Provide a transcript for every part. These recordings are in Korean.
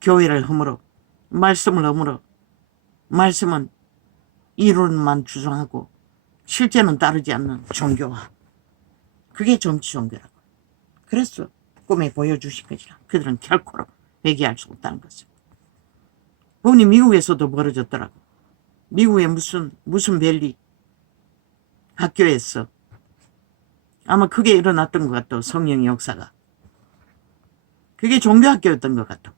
교회를 허물어 말씀을 허물어 말씀은 이론만 주장하고 실제는 따르지 않는 종교화. 그게 정치 종교라고. 그래서 꿈에 보여주신 것이라. 그들은 결코로 회개할 수 없다는 것을. 보니 미국에서도 벌어졌더라고. 미국의 무슨 밸리 학교에서 아마 그게 일어났던 것 같아. 성령의 역사가. 그게 종교학교였던 것 같아.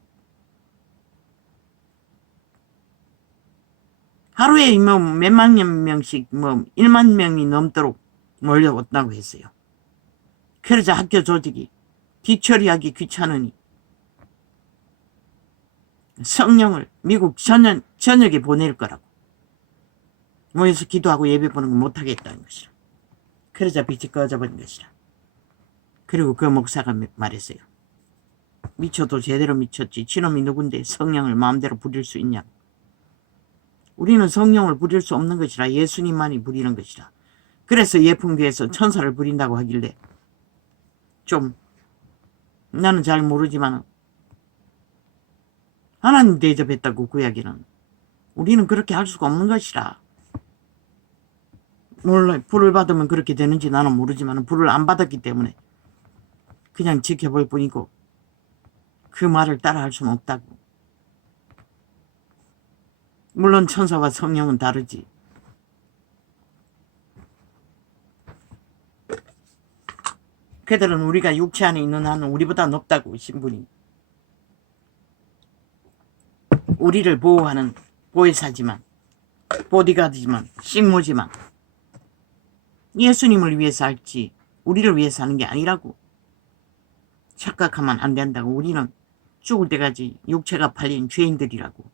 하루에 뭐 몇만 명씩 뭐 1만 명이 넘도록 몰려왔다고 했어요. 그러자 학교 조직이 뒤처리하기 귀찮으니 성령을 미국 전역에 보낼 거라고. 모여서 기도하고 예배 보는 거 못하겠다는 것이라. 그러자 빛이 꺼져버린 것이라. 그리고 그 목사가 말했어요. 미쳐도 제대로 미쳤지. 지놈이 누군데 성령을 마음대로 부릴 수 있냐고. 우리는 성령을 부릴 수 없는 것이라. 예수님만이 부리는 것이라. 그래서 예풍교에서 천사를 부린다고 하길래 좀 나는 잘 모르지만 하나님 대접했다고 구약에는. 우리는 그렇게 할 수가 없는 것이라. 몰라. 불을 받으면 그렇게 되는지 나는 모르지만 불을 안 받았기 때문에 그냥 지켜볼 뿐이고 그 말을 따라 할 수는 없다고. 물론 천사와 성령은 다르지. 그들은 우리가 육체 안에 있는 한은 우리보다 높다고. 신분이. 우리를 보호하는 보혜사지만 보디가드지만 식모지만 예수님을 위해서 할지 우리를 위해서 하는 게 아니라고. 착각하면 안 된다고. 우리는 죽을 때까지 육체가 팔린 죄인들이라고.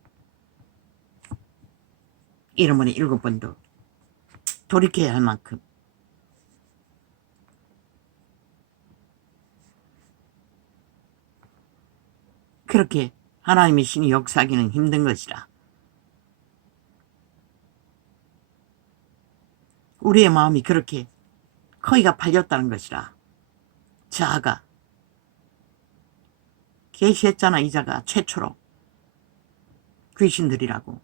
이러면 7번도 돌이켜야 할 만큼. 그렇게 하나님의 신이 역사하기는 힘든 것이라. 우리의 마음이 그렇게 커이가 팔렸다는 것이라. 자아가 계시했잖아. 이자가 최초로 귀신들이라고.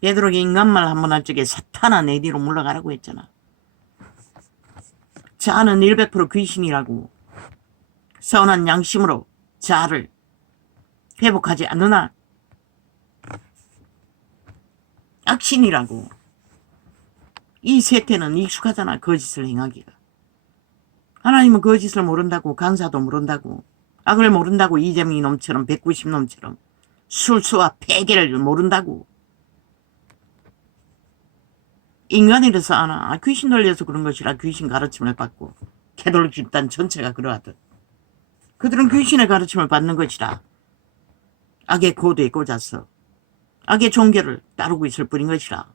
베드로가 인간말 한번 할 적에 사탄아 내 뒤로 물러가라고 했잖아. 자아는 100% 귀신이라고. 선한 양심으로 자아를 회복하지 않느나 악신이라고. 이 세태는 익숙하잖아. 거짓을 행하기가. 하나님은 거짓을 모른다고. 간사도 모른다고. 악을 모른다고. 이재명이 놈처럼 190놈처럼 술수와 폐계를 모른다고. 인간이라서 아나. 귀신 들려서 그런 것이라. 귀신 가르침을 받고 캐톨릭 집단 전체가 그러하듯 그들은 귀신의 가르침을 받는 것이라. 악의 고도에 꽂아서 악의 종교를 따르고 있을 뿐인 것이라.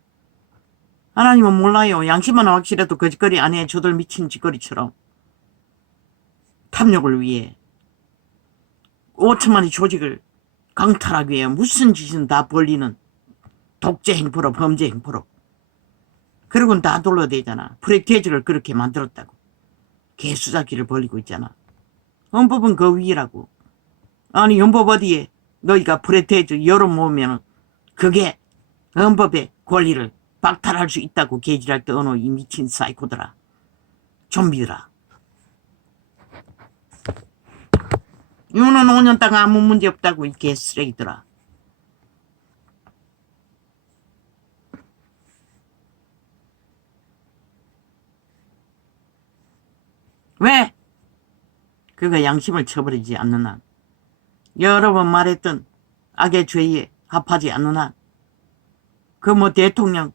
하나님은 몰라요. 양심만 확실해도 거짓거리 안 해. 저들 미친 짓거리처럼 탐욕을 위해 5천만의 조직을 강탈하기 위해 무슨 짓은 다 벌리는 독재 행포로 범죄 행포로. 그러고는 다 둘러대잖아. 프레테이즈를 그렇게 만들었다고. 개수작기를 벌리고 있잖아. 헌법은 그 위라고. 아니 헌법 어디에 너희가 프레테이즈 여론 모으면 그게 헌법의 권리를 박탈할 수 있다고 개질할 때 어느 이 미친 사이코들아. 좀비들아. 유는 5년 동안 아무 문제 없다고 이 개쓰레기들아. 왜? 그가 양심을 쳐버리지 않는 한, 여러 번 말했던 악의 죄에 합하지 않는 한, 그 뭐 대통령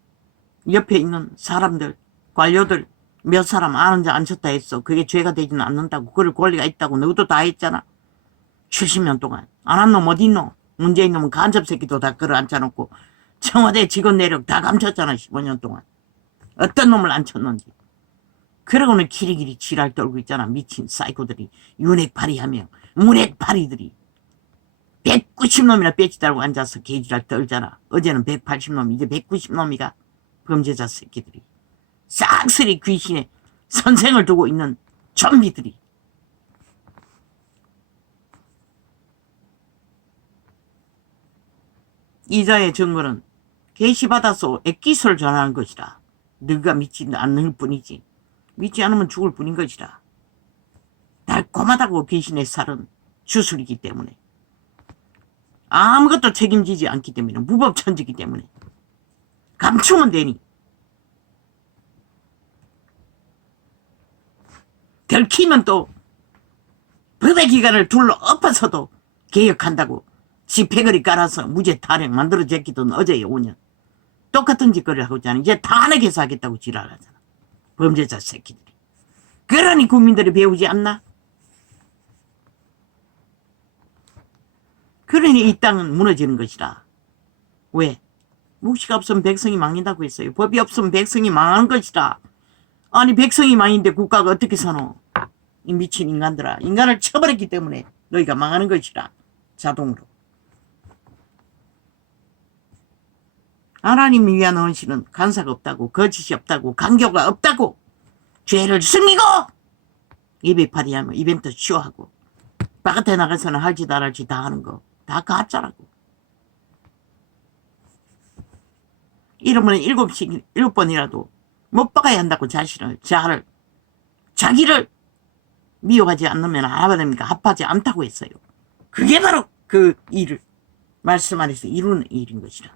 옆에 있는 사람들, 관료들 몇 사람 앉아 앉혔다 했어. 그게 죄가 되지는 않는다고. 그럴 권리가 있다고. 너도 다 했잖아. 70년 동안. 안 한 놈 어디 있노? 문재인 놈은 간접 새끼도 다 끌어 앉혀놓고 청와대 직원 내력 다 감췄잖아. 15년 동안. 어떤 놈을 앉혔는지. 그러고는 기리기리 지랄 떨고 있잖아. 미친 사이코들이. 윤핵파리하며 문핵파리들이 190놈이나 배지 달고 앉아서 개지랄 떨잖아. 어제는 180놈, 이제 190놈이가 범죄자 새끼들이. 싹쓸이 귀신의 선생을 두고 있는 좀비들이. 이자의 증거는 계시받아서 액기스를 전하는 것이라. 너가 믿지 않을 뿐이지. 믿지 않으면 죽을 뿐인 것이라. 달콤하다고 귀신의 살은 주술이기 때문에. 아무것도 책임지지 않기 때문에. 무법천지이기 때문에. 감추면 되니. 들키면 또 법의 기관을 둘러 엎어서도 개혁한다고 지폐거리 깔아서 무죄 타령 만들어 제끼던 어제의 5년. 똑같은 짓거리를 하고 있잖아. 이제 탄핵해서 하겠다고 지랄하잖아. 범죄자 새끼들이. 그러니 국민들이 배우지 않나? 그러니 이 땅은 무너지는 것이라. 왜? 묵시가 없으면 백성이 망한다고 했어요. 법이 없으면 백성이 망하는 것이라. 아니 백성이 망인데 국가가 어떻게 사노? 이 미친 인간들아. 인간을 쳐버렸기 때문에 너희가 망하는 것이라. 자동으로. 하나님을 위한 헌신은 간사가 없다고, 거짓이 없다고, 강교가 없다고, 죄를 숨기고 예배파리하면 이벤트 쇼하고 바깥에 나가서는 할지도 안 할지 다 하는 거 다 가짜라고. 이러면 7번이라도 못 박아야 한다고 자기를 미워하지 않으면 하나님과 합하지 않다고 했어요. 그게 바로 그 일을 말씀 안에서 이루는 일인 것이라.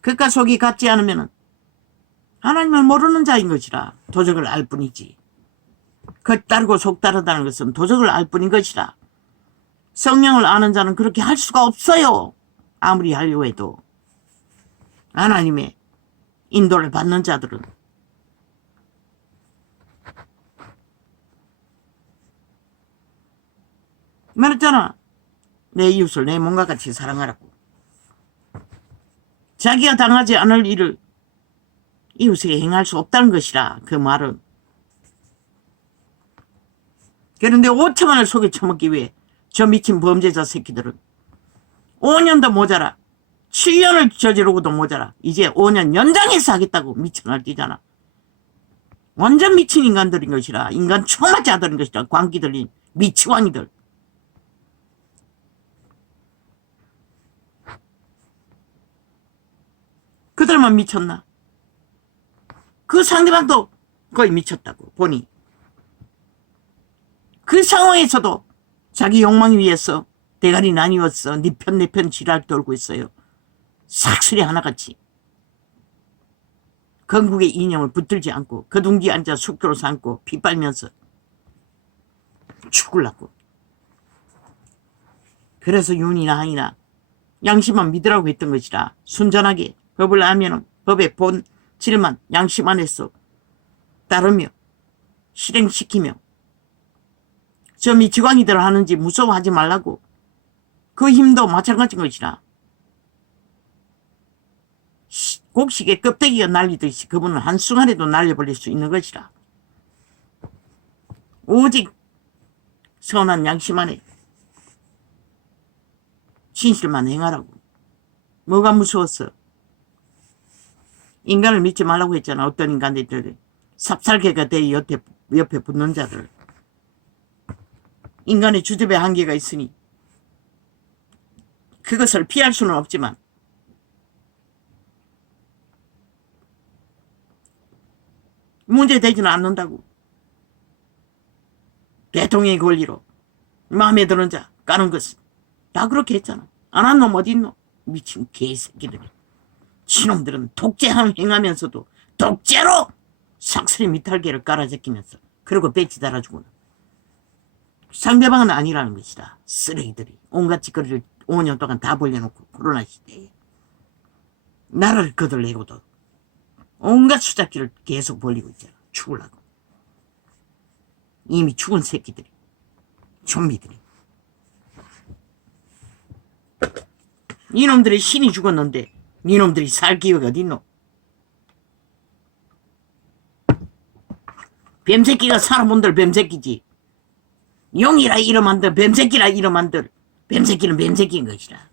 그깟 속이 같지 않으면 하나님을 모르는 자인 것이라. 도적을 알 뿐이지. 겉다르고 속다르다는 것은 도적을 알 뿐인 것이라. 성령을 아는 자는 그렇게 할 수가 없어요. 아무리 하려고 해도. 하나님의 인도를 받는 자들은. 말했잖아. 내 이웃을 내 몸과 같이 사랑하라고. 자기가 당하지 않을 일을 이웃에게 행할 수 없다는 것이라. 그 말은. 그런데 5천만을 속에 처먹기 위해 저 미친 범죄자 새끼들은 5년도 모자라. 7년을 저지르고도 모자라. 이제 5년 연장해서 하겠다고 미쳐 날뛰잖아. 완전 미친 인간들인 것이라. 인간 초마자들인 것이라. 광기 들린 미치광이들. 그들만 미쳤나? 그 상대방도 거의 미쳤다고 보니. 그 상황에서도 자기 욕망 위해서 대가리 나뉘었어. 네 편 내 편 지랄 떨고 있어요. 삭슬이 하나같이. 건국의 이념을 붙들지 않고 거둥지 앉아 숙교로 삼고 피 빨면서 죽을라고. 그래서 윤이나 항이나 양심만 믿으라고 했던 것이라. 순전하게 법을 알면 법의 본질만 양심 안에서 따르며 실행시키며 저 미치광이들 하는지 무서워하지 말라고. 그 힘도 마찬가지인 것이라. 곡식에 껍데기가 날리듯이 그분은 한순간에도 날려버릴 수 있는 것이라. 오직 선한 양심 안에 진실만 행하라고. 뭐가 무서웠어? 인간을 믿지 말라고 했잖아. 어떤 인간들이 삽살개가 돼 옆에 붙는 자들. 인간의 주접의 한계가 있으니 그것을 피할 수는 없지만 문제되지는 않는다고. 대통령의 권리로 마음에 드는 자 까는 것은 다 그렇게 했잖아. 안 한 놈 어디 있노? 미친 개새끼들이. 지놈들은 독재 행하면서도 독재로 삭슬이 미탈계를 깔아제끼면서 그리고 배치 달아주고는 상대방은 아니라는 것이다. 쓰레기들이 온갖 짓거리를 5년 동안 다 벌려놓고 코로나 시대에 나라를 거들내고도 온갖 수작기를 계속 벌리고 있잖아. 죽으려고. 이미 죽은 새끼들이. 좀비들이. 이놈들이 신이 죽었는데 이놈들이 살 기회가 어딨노? 뱀새끼가 살아본들 뱀새끼지. 용이라 이름한들 뱀새끼라 이름한들 뱀새끼는 뱀새끼인 것이라.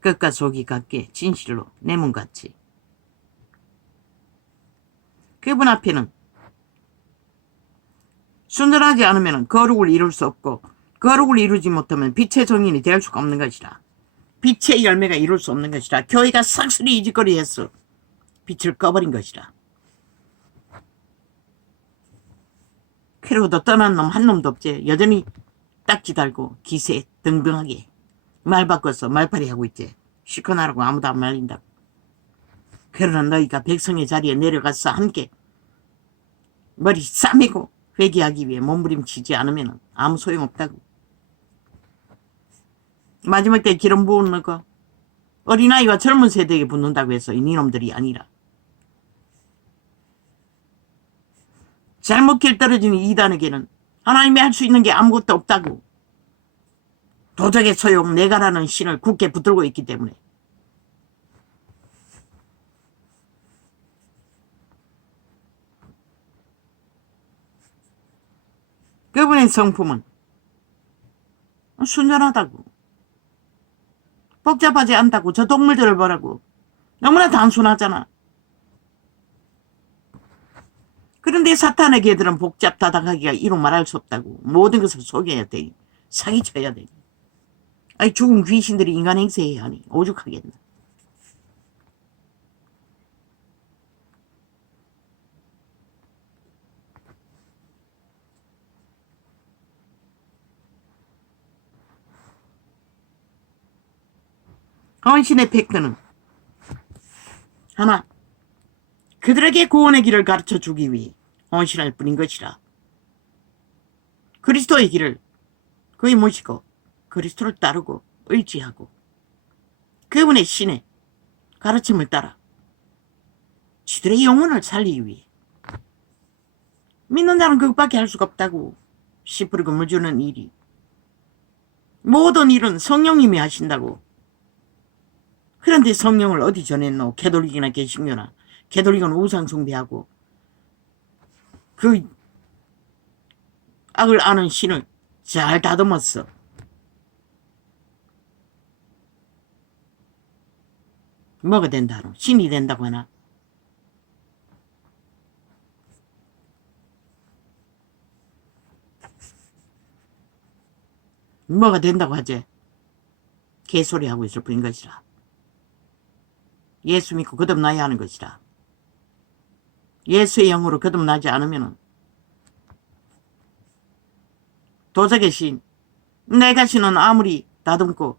끝과 속이 같게 진실로 내 몸같이. 그분 앞에는 순전하지 않으면 거룩을 이룰 수 없고 거룩을 이루지 못하면 빛의 정인이 될 수가 없는 것이라. 빛의 열매가 이룰 수 없는 것이라. 교회가 싹쓸이 이짓거리해서 빛을 꺼버린 것이라. 그리고도 떠난 놈 한 놈도 없지. 여전히 딱지 달고 기세 등등하게 말 바꿔서 말팔이 하고 있지. 시커나라고 아무도 안 말린다고. 그러나 너희가 백성의 자리에 내려가서 함께 머리 싸매고 회개하기 위해 몸부림치지 않으면 아무 소용없다고. 마지막 때 기름 부은 거 어린아이와 젊은 세대에게 붙는다고 해서 이놈들이 아니라 잘못 길 떨어지는 이단에게는 하나님이 할 수 있는 게 아무것도 없다고. 도적의 소용 내가라는 신을 굳게 붙들고 있기 때문에. 그분의 성품은 순전하다고. 복잡하지 않다고. 저 동물들을 보라고. 너무나 단순하잖아. 그런데 사탄의 개들은 복잡다닥하기가 이루 말할 수 없다고. 모든 것을 속여야 돼. 사기쳐야 돼. 아니 죽은 귀신들이 인간 행세해야 하니 오죽하겠나. 헌신의 팩트는 하나, 그들에게 구원의 길을 가르쳐 주기 위해 헌신할 뿐인 것이라. 그리스도의 길을 그의 모시고 그리스도를 따르고 의지하고 그분의 신의 가르침을 따라 지들의 영혼을 살리기 위해. 믿는 자는 그것밖에 할 수가 없다고. 씨 뿌리고 물 주는 일이. 모든 일은 성령님이 하신다고. 그런데 성령을 어디 전했노? 개돌릭이나 개신교나. 개돌릭은 우상 숭배하고 그 악을 아는 신을 잘 다듬었어. 뭐가 된다노? 신이 된다고 하나? 뭐가 된다고 하지? 개소리 하고 있을 뿐인 것이라. 예수 믿고 거듭나야 하는 것이라. 예수의 영으로 거듭나지 않으면 도적의 신, 내가 신은 아무리 다듬고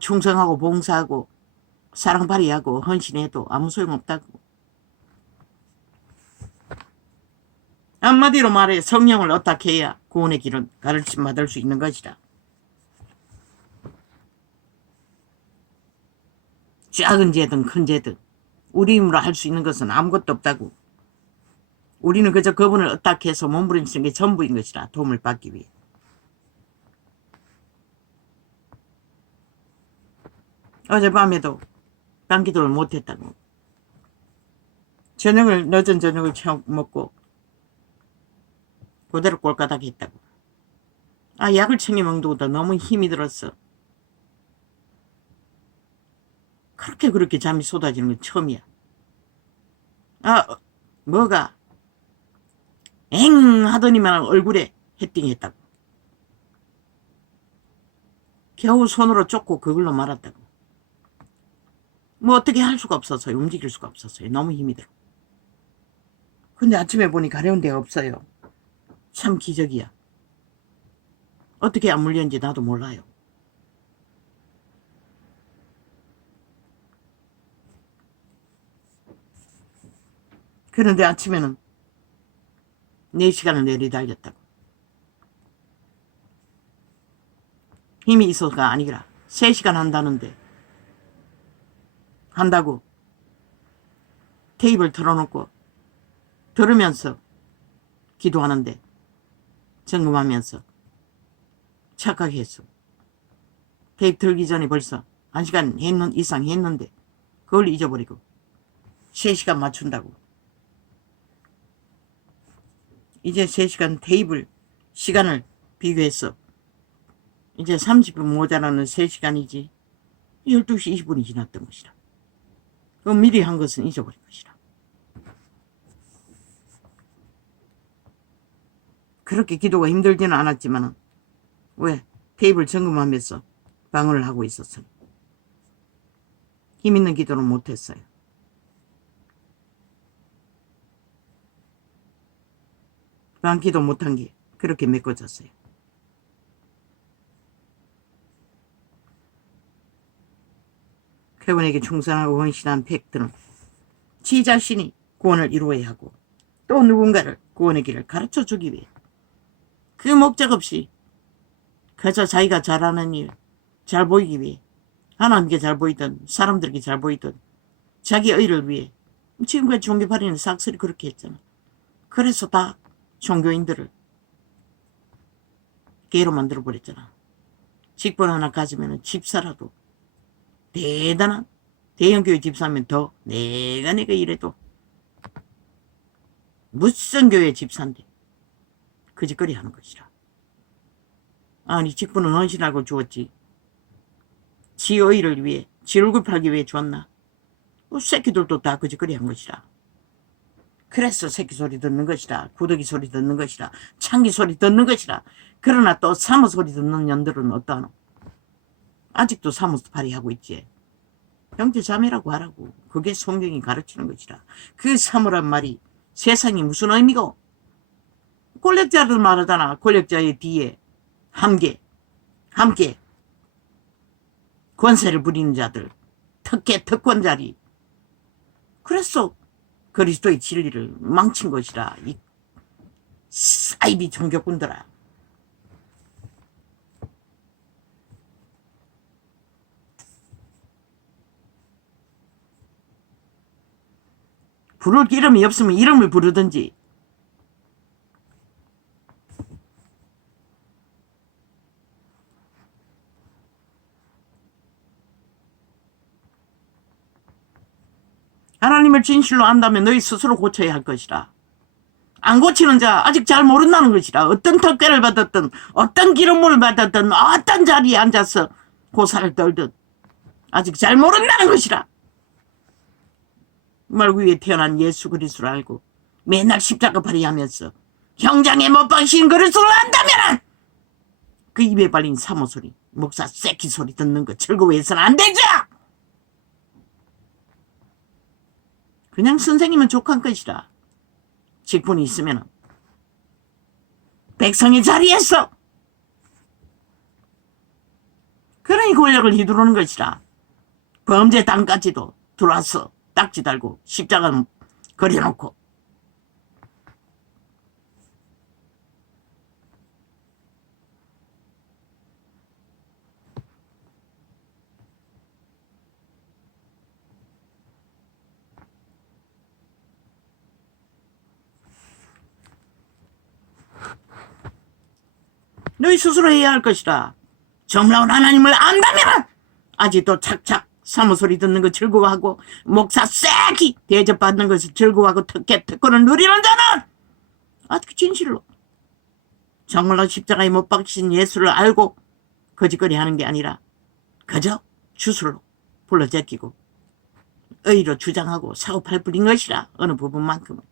충성하고 봉사하고 사랑발휘하고 헌신해도 아무 소용없다고. 한마디로 말해 성령을 어떻게 해야 구원의 길은 가르침 받을 수 있는 것이라. 작은 죄든 큰 죄든 우리 힘으로 할 수 있는 것은 아무것도 없다고. 우리는 그저 그분을 어떻게 해서 몸부림치는 게 전부인 것이라. 도움을 받기 위해. 어젯밤에도 밤기도를 못했다고. 늦은 저녁을 먹고 그대로 꼴까닥 했다고. 약을 챙겨 먹는 것보다 너무 힘이 들었어. 그렇게 잠이 쏟아지는 건 처음이야. 뭐가 엥 하더니만 얼굴에 헤딩했다고. 겨우 손으로 쫓고 그걸로 말았다고. 뭐 어떻게 할 수가 없었어요. 움직일 수가 없었어요. 너무 힘이 들어. 근데 아침에 보니 가려운 데가 없어요. 참 기적이야. 어떻게 안 물렸는지 나도 몰라요. 그런데 아침에는 4시간을 내리달렸다고. 힘이 있어서가 아니라 3시간 한다고 테이블 틀어놓고 들으면서 기도하는데 점검하면서 착각했어. 테이프 들기 전에 벌써 1시간 이상 했는데 그걸 잊어버리고 3시간 맞춘다고. 이제 3시간 테이블 시간을 비교했어. 이제 30분 모자라는 3시간이지 12시 20분이 지났던 것이라. 그 미리 한 것은 잊어버린 것이라. 그렇게 기도가 힘들지는 않았지만 왜? 테이블 점검하면서 방언을 하고 있었어요. 힘 있는 기도는 못했어요. 방기도 못한 게 그렇게 메꿔졌어요. 그분에게 충성하고 헌신한 백들은 지 자신이 구원을 이루어야 하고 또 누군가를 구원의 길을 가르쳐주기 위해 그 목적 없이 그저 자기가 잘하는 일, 잘 보이기 위해 하나님께 잘 보이든 사람들에게 잘 보이든 자기 의를 위해 지금까지 종교파리는 싹쓸이 그렇게 했잖아. 그래서 다 종교인들을 개로 만들어버렸잖아. 직분 하나 가지면 집사라도 대단한 대형교회 집사면 더 내가 이래도 무슨 교회 집사인데 그 짓거리 하는 것이라. 아니 직분은 헌신하고 주었지. 지 의를 위해 지 얼굴 팔기 위해 주었나. 새끼들도 다 그 짓거리 한 것이라. 그래서 새끼 소리 듣는 것이라. 구더기 소리 듣는 것이라. 창기 소리 듣는 것이라. 그러나 또 사모 소리 듣는 년들은 어떠하노. 아직도 사모팔이 하고 있지. 형제 자매라고 하라고. 그게 성경이 가르치는 것이라. 그 사모란 말이 세상이 무슨 의미고. 권력자들 말하잖아. 권력자의 뒤에 함께 권세를 부리는 자들, 특권자리. 그래서 그리스도의 진리를 망친 것이라. 이 사이비 종교꾼들아. 부를 이름이 없으면 이름을 부르든지. 하나님을 진실로 안다면 너희 스스로 고쳐야 할 것이라. 안 고치는 자 아직 잘 모른다는 것이라. 어떤 특권을 받았든 어떤 기름을 받았든 어떤 자리에 앉아서 고사를 떨든 아직 잘 모른다는 것이라. 말 위에 태어난 예수 그리스도를 알고 맨날 십자가 발휘하면서 형장에 못 박힌 그리스도를 안다면 그 입에 발린 사모 소리, 목사 새끼 소리 듣는 거 즐거워해서는 안 되죠. 그냥 선생님은 족한 것이라. 직분이 있으면 백성의 자리에서 그러니 권력을 휘두르는 것이라. 범죄 땅까지도 들어와서 딱지 달고 십자가를 그려놓고 너희 스스로 해야 할 것이라. 정라운 하나님을 안다면 아직도 착착 사모소리 듣는 거 즐거워하고 목사 쎄기 대접받는 것을 즐거워하고 특권을 누리는 자는 아직 진실로 정말로 십자가에 못 박히신 예수를 알고 거짓거리 하는 게 아니라 그저 주술로 불러 제끼고 의로 주장하고 사고팔 부린 것이라. 어느 부분만큼은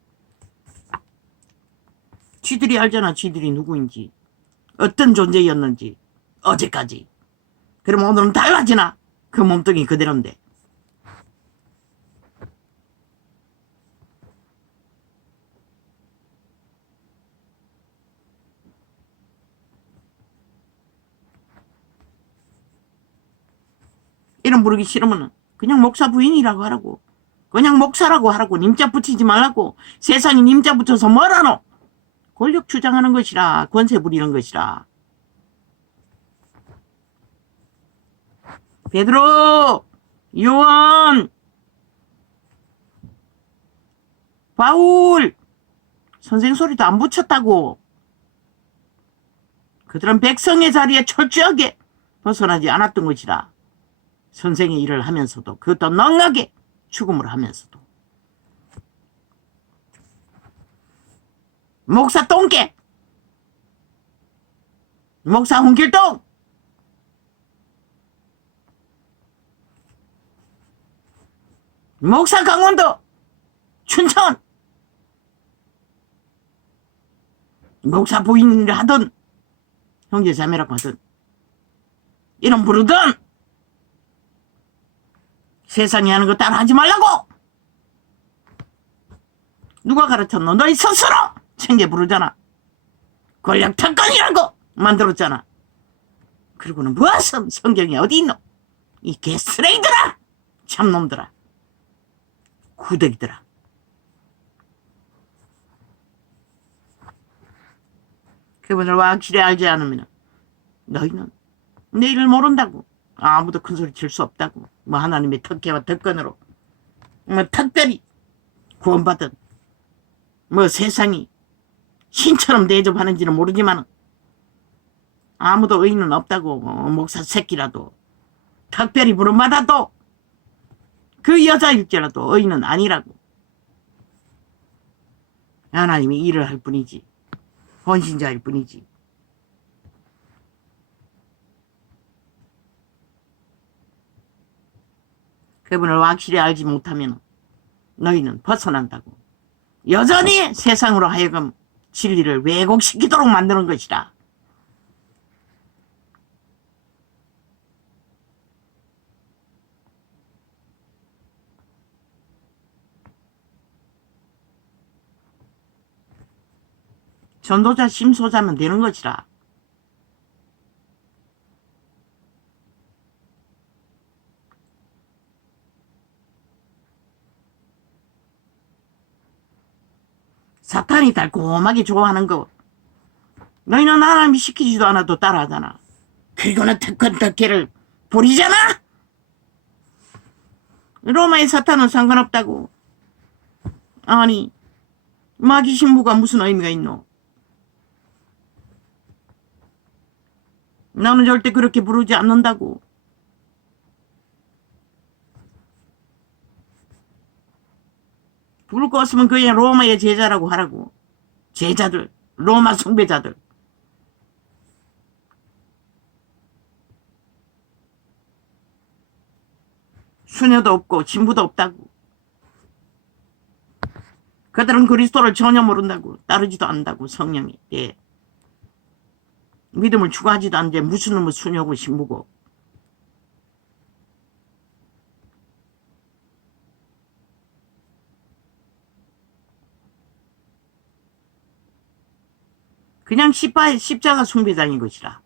쥐들이 알잖아. 쥐들이 누구인지 어떤 존재였는지 어제까지. 그럼 오늘은 달라지나? 그 몸뚱이 그대로인데. 이름 부르기 싫으면 그냥 목사 부인이라고 하라고. 그냥 목사라고 하라고. 님자 붙이지 말라고. 세상에 님자 붙여서 뭐라노. 권력 주장하는 것이라. 권세 부리는 것이라. 베드로, 요한, 바울 선생 소리도 안 붙였다고. 그들은 백성의 자리에 철저하게 벗어나지 않았던 것이라. 선생의 일을 하면서도 그것도 넉넉하게 죽음을 하면서도. 목사 똥개, 목사 홍길동, 목사 강원도, 춘천, 목사 부인을 하든 형제 자매라고 하든 이름 부르든 세상이 하는 거 따라 하지 말라고. 누가 가르쳤노? 너희 스스로 챙겨 부르잖아. 권력 특권이라고 만들었잖아. 그리고는 무엇은 성경이 어디 있노? 이 개쓰레기들아! 참놈들아! 구더기들아! 그분을 확실히 알지 않으면 너희는 내일을 모른다고. 아무도 큰 소리 칠 수 없다고. 뭐 하나님의 특혜와 특권으로 뭐 특별히 구원받은 뭐 세상이 신처럼 대접하는지는 모르지만 아무도 의인은 없다고. 목사 새끼라도 특별히 부름받아도 그 여자일지라도 의인은 아니라고. 하나님이 일을 할 뿐이지. 헌신자일 뿐이지. 그분을 확실히 알지 못하면 너희는 벗어난다고. 여전히 세상으로 하여금 진리를 왜곡시키도록 만드는 것이다. 전도자 심소자면 되는 것이라. 사탄이 달콤하게 좋아하는 거 너희는 하나님이 시키지도 않아도 따라하잖아. 그리고는 특권 특혜를 부리잖아. 로마의 사탄은 상관없다고. 아니 마귀 신부가 무슨 의미가 있노? 나는 절대 그렇게 부르지 않는다고. 부를 거 없으면 그냥 로마의 제자라고 하라고. 제자들, 로마 숭배자들. 수녀도 없고 신부도 없다고. 그들은 그리스도를 전혀 모른다고. 따르지도 않는다고. 성령이. 예. 믿음을 추구하지도 않는데 무슨 놈의 수녀고 신부고. 그냥 십자가 숭배자인 것이라.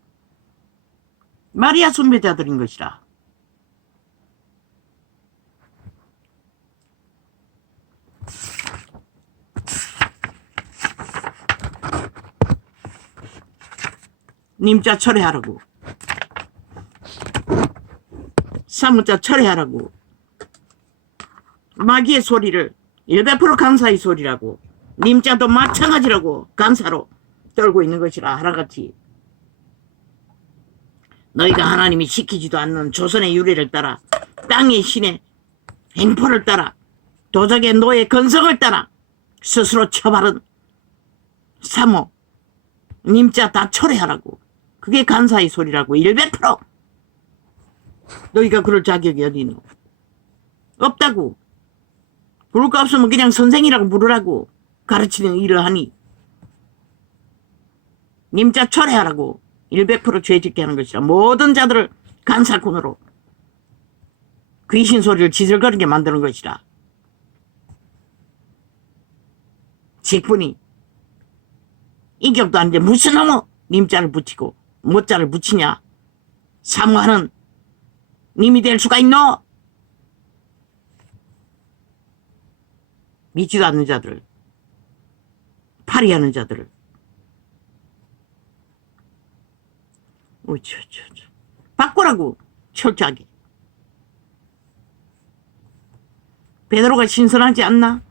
마리아 숭배자들인 것이라. 님자 철회하라고. 사무자 철회하라고. 마귀의 소리를 100% 간사의 소리라고. 님자도 마찬가지라고. 간사로 떨고 있는 것이라. 하나같이 너희가 하나님이 시키지도 않는 조선의 유래를 따라 땅의 신의 행포를 따라 도적의 노예 건성을 따라 스스로 처바른 사모 님자 다 철회하라고. 그게 간사의 소리라고. 100% 너희가 그럴 자격이 어디 있노? 없다고. 부를 거 없으면 그냥 선생이라고 부르라고. 가르치는 일을 하니. 님자 철회하라고. 100% 죄짓게 하는 것이라. 모든 자들을 간사꾼으로 귀신 소리를 지질거리게 만드는 것이라. 직분이 인격도 아닌데 무슨 놈의 님자를 붙이고 모자를 붙이냐. 사모하는 님이 될 수가 있노? 믿지도 않는 자들, 파리하는 자들을. 바꾸라고. 철저하게. 베드로가 신선하지 않나?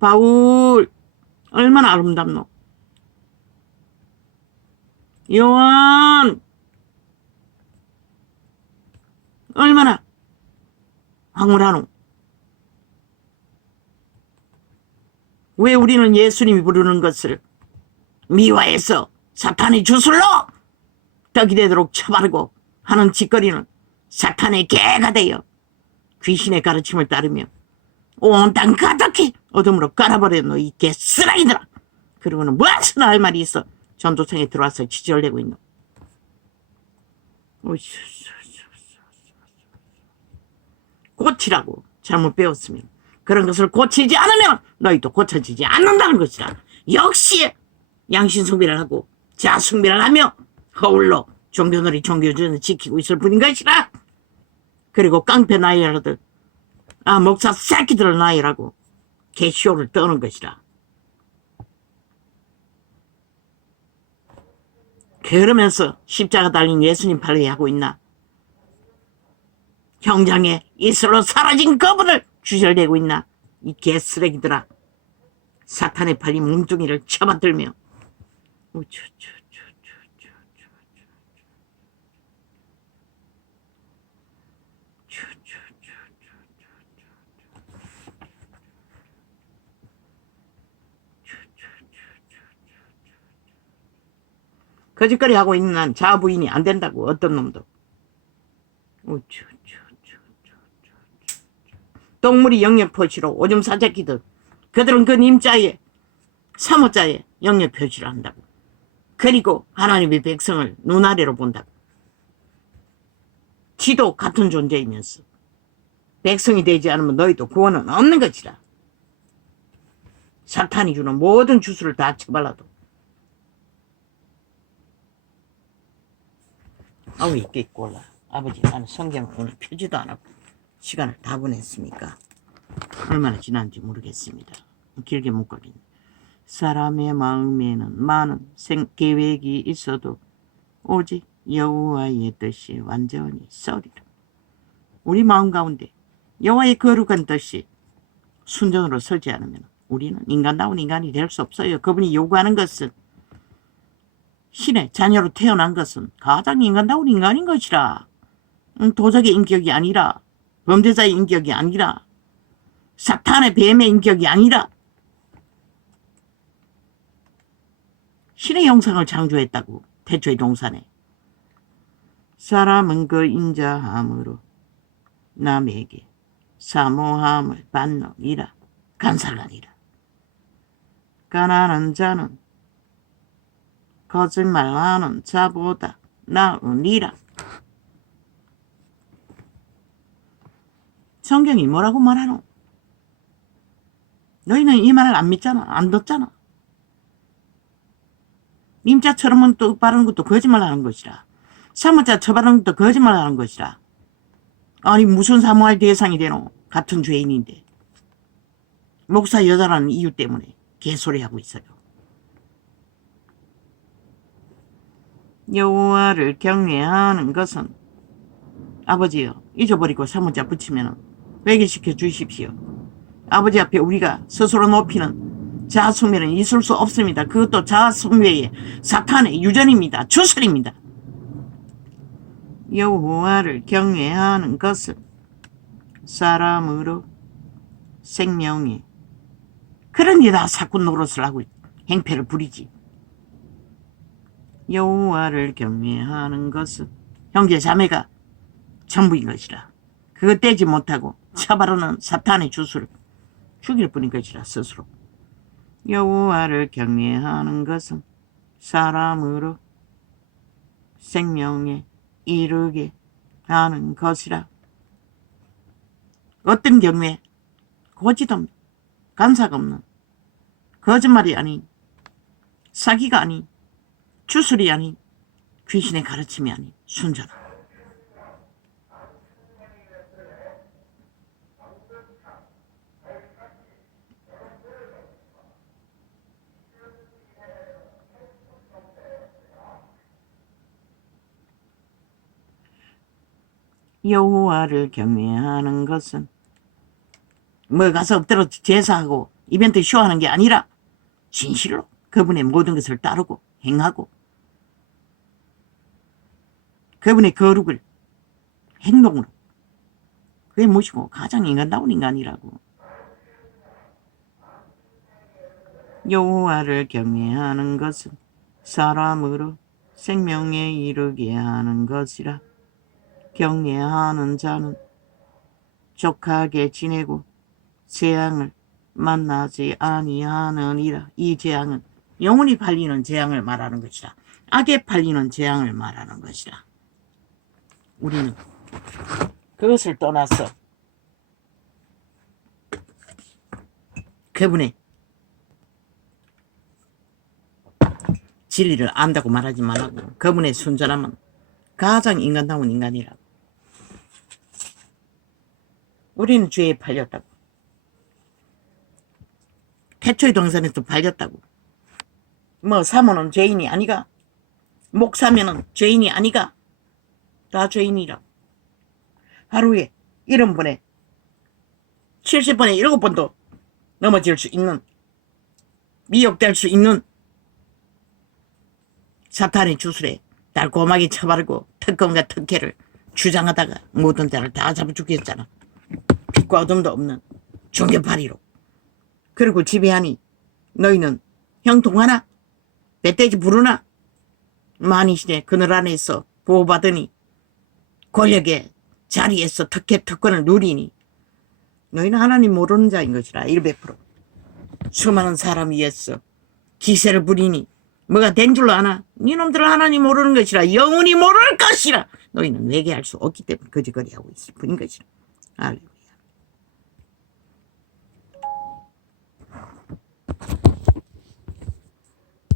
바울 얼마나 아름답노? 요한 얼마나 황홀하노? 왜 우리는 예수님이 부르는 것을 미화해서 사탄의 주술로 떡이 되도록 처바르고 하는 짓거리는 사탄의 개가 되어 귀신의 가르침을 따르며 온 땅 가득히 어둠으로 깔아버렸노. 이 개쓰라기들아. 그리고는 무엇이나 할 말이 있어 전도성에 들어와서 지절내고 있노. 고치라고 잘못 배웠으면 그런 것을 고치지 않으면 너희도 고쳐지지 않는다는 것이라. 역시 양신숭배를 하고 자숭배를 하며 허울로 종교놀이 종교전을 지키고 있을 뿐인 것이라. 그리고 깡패 나이라도 목사 새끼들을 나이라고 개쇼를 떠는 것이라. 그러면서 십자가 달린 예수님 팔레 하고 있나? 형장에 이슬로 사라진 그분을 주절대고 있나? 이 개쓰레기들아. 사탄에 팔린 몸뚱이를 쳐받들며 거짓거리 하고 있는 한 자부인이 안 된다고. 어떤 놈도. 동물이 영역 표시로 오줌 사재끼들 그들은 그 님자에 사모자에 영역 표시를 한다고. 그리고 하나님의 백성을 눈아래로 본다고. 지도 같은 존재이면서 백성이 되지 않으면 너희도 구원은 없는 것이라. 사탄이 주는 모든 주술을 다 쳐발라도 왜 이렇게 있고 올라. 아버지, 나는 성경을 오늘 펴지도 않았고 시간을 다 보냈으니까 얼마나 지난지 모르겠습니다. 길게 못 가겠네. 사람의 마음에는 많은 계획이 있어도 오직 여호와의 뜻이 완전히 서리라. 우리 마음 가운데 여호와의 거룩한 뜻이 순전으로 서지 않으면 우리는 인간다운 인간이 될 수 없어요. 그분이 요구하는 것은 신의 자녀로 태어난 것은 가장 인간다운 인간인 것이라. 도적의 인격이 아니라, 범죄자의 인격이 아니라, 사탄의 뱀의 인격이 아니라 신의 형상을 창조했다고. 태초의 동산에. 사람은 그 인자함으로 남에게 사모함을 받느니라. 간살하니라. 가난한 자는 거짓말하는 자보다 나으니라. 성경이 뭐라고 말하노? 너희는 이 말을 안 믿잖아. 안 듣잖아. 님자처럼은 또 바르는 것도 거짓말하는 것이라. 사모자 처바르는 것도 거짓말하는 것이라. 아니 무슨 사모할 대상이 되노? 같은 죄인인데. 목사 여자라는 이유 때문에 개소리하고 있어요. 여호와를 경외하는 것은 아버지여 잊어버리고 사모자 붙이면 회개시켜 주십시오. 아버지 앞에 우리가 스스로 높이는 자아숭배는 있을 수 없습니다. 그것도 자아숭배의 사탄의 유전입니다. 주술입니다. 여호와를 경외하는 것은 사람으로 생명에 그러니 다 사꾼 노릇을 하고 행패를 부리지. 여호와를 경외하는 것은 형제 자매가 전부인 것이라. 그것 떼지 못하고 처바르는 사탄의 주술을 죽일 뿐인 것이라 스스로. 여호와를 경외하는 것은 사람으로 생명에 이르게 하는 것이라. 어떤 경외? 고집 없는, 간사가 없는, 거짓말이 아닌, 사기가 아닌, 주술이 아닌, 귀신의 가르침이 아닌 순전함. 여호와를 경외하는 것은 뭐 가서 엎드려 제사하고 이벤트 쇼하는 게 아니라 진실로 그분의 모든 것을 따르고 행하고 그분의 거룩을 행동으로 그게 무엇이고 가장 인간다운 인간이라고. 여호와를 경외하는 것은 사람으로 생명에 이르게 하는 것이라. 경외하는 자는 족하게 지내고 재앙을 만나지 아니하느니라. 이 재앙은 영혼이 팔리는 재앙을 말하는 것이라. 악에 팔리는 재앙을 말하는 것이라. 우리는 그것을 떠나서 그분의 진리를 안다고 말하지 말라고. 그분의 순전함은 가장 인간다운 인간이라고. 우리는 죄에 팔렸다고. 태초의 동산에서 팔렸다고. 뭐 사모는 죄인이 아니가? 목사면은 죄인이 아니가? 다 죄인이라고. 하루에 70번에 70번에 7번도 넘어질 수 있는, 미혹될 수 있는 사탄의 주술에 달콤하게 쳐바르고 특권과 특혜를 주장하다가 모든 자를 다 잡아 죽였잖아. 빛과 어둠도 없는 종교파리로. 그리고 지배하니 너희는 형통하나? 멧돼지 부르나? 만이시네 그늘 안에서 보호받으니 권력의 자리에서 특권을 누리니 너희는 하나님 모르는 자인 것이라. 100% 수많은 사람 위에서 기세를 부리니 뭐가 된 줄로 아나? 니놈들은 하나님 모르는 것이라. 영원히 모를 것이라. 너희는 회개할 수 없기 때문에 거짓거리하고 있을 뿐인 것이라. 알레루야.